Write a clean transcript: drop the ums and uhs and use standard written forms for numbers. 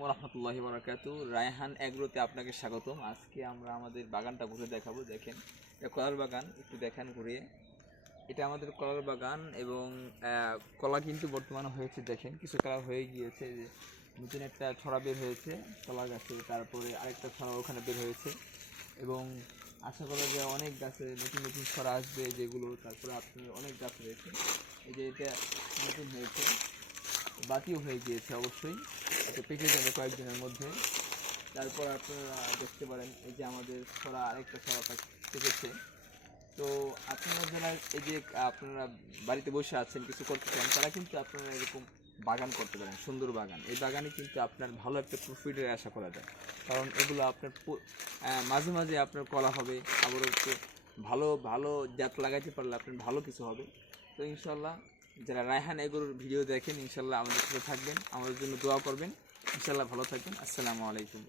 ওয়া রাহমাতুল্লাহি ওয়া বারাকাতুহু। রায়হান এগ্রোতে আপনাকে স্বাগতম। আজকে আমরা আমাদের বাগানটা ঘুরে দেখাবো। দেখেন, এটা কলার বাগান, একটু দেখান ঘুরিয়ে। এটা আমাদের কলার বাগান এবং কলা কিন্তু বর্তমানে হয়েছে, দেখেন কিছু কালার হয়ে গিয়েছে। যে নতুন একটা ছড়া বের হয়েছে কলা গাছে, তারপরে আরেকটা ছড়া ওখানে বের হয়েছে এবং আশা করা যায় অনেক গাছে নতুন নতুন ছড়া আসবে যেগুলো। তারপরে আপনার অনেক গাছ রয়েছে, এই যে এটা নতুন হয়েছে, বাতিও হয়ে গিয়েছে অবশ্যই, এটা পেকে যাবে কয়েকদিনের মধ্যে। তারপর আপনারা দেখতে পারেন এই যে আমাদের ছড়া, আরেকটা ছড়া পেকেছে। তো আপনারা যারা এই যে আপনারা বাড়িতে বসে আছেন, কিছু করতে চান, তারা কিন্তু আপনারা এরকম বাগান করতে পারেন, সুন্দর বাগান। এই বাগানে কিন্তু আপনার ভালো একটা প্রফিটের আশা করা যায়, কারণ এগুলো আপনার মাঝে মাঝে আপনার কলা হবে, আবার একটু ভালো ভালো জাত লাগাইতে পারলে আপনার ভালো কিছু হবে। তো ইনশাল্লাহ যারা রায়হান এগুলোর ভিডিও দেখেন, ইনশাল্লাহ আমাদের সাথে থাকবেন, আমাদের জন্য দোয়া করবেন। ইনশাল্লাহ ভালো থাকবেন। আসসালামু আলাইকুম।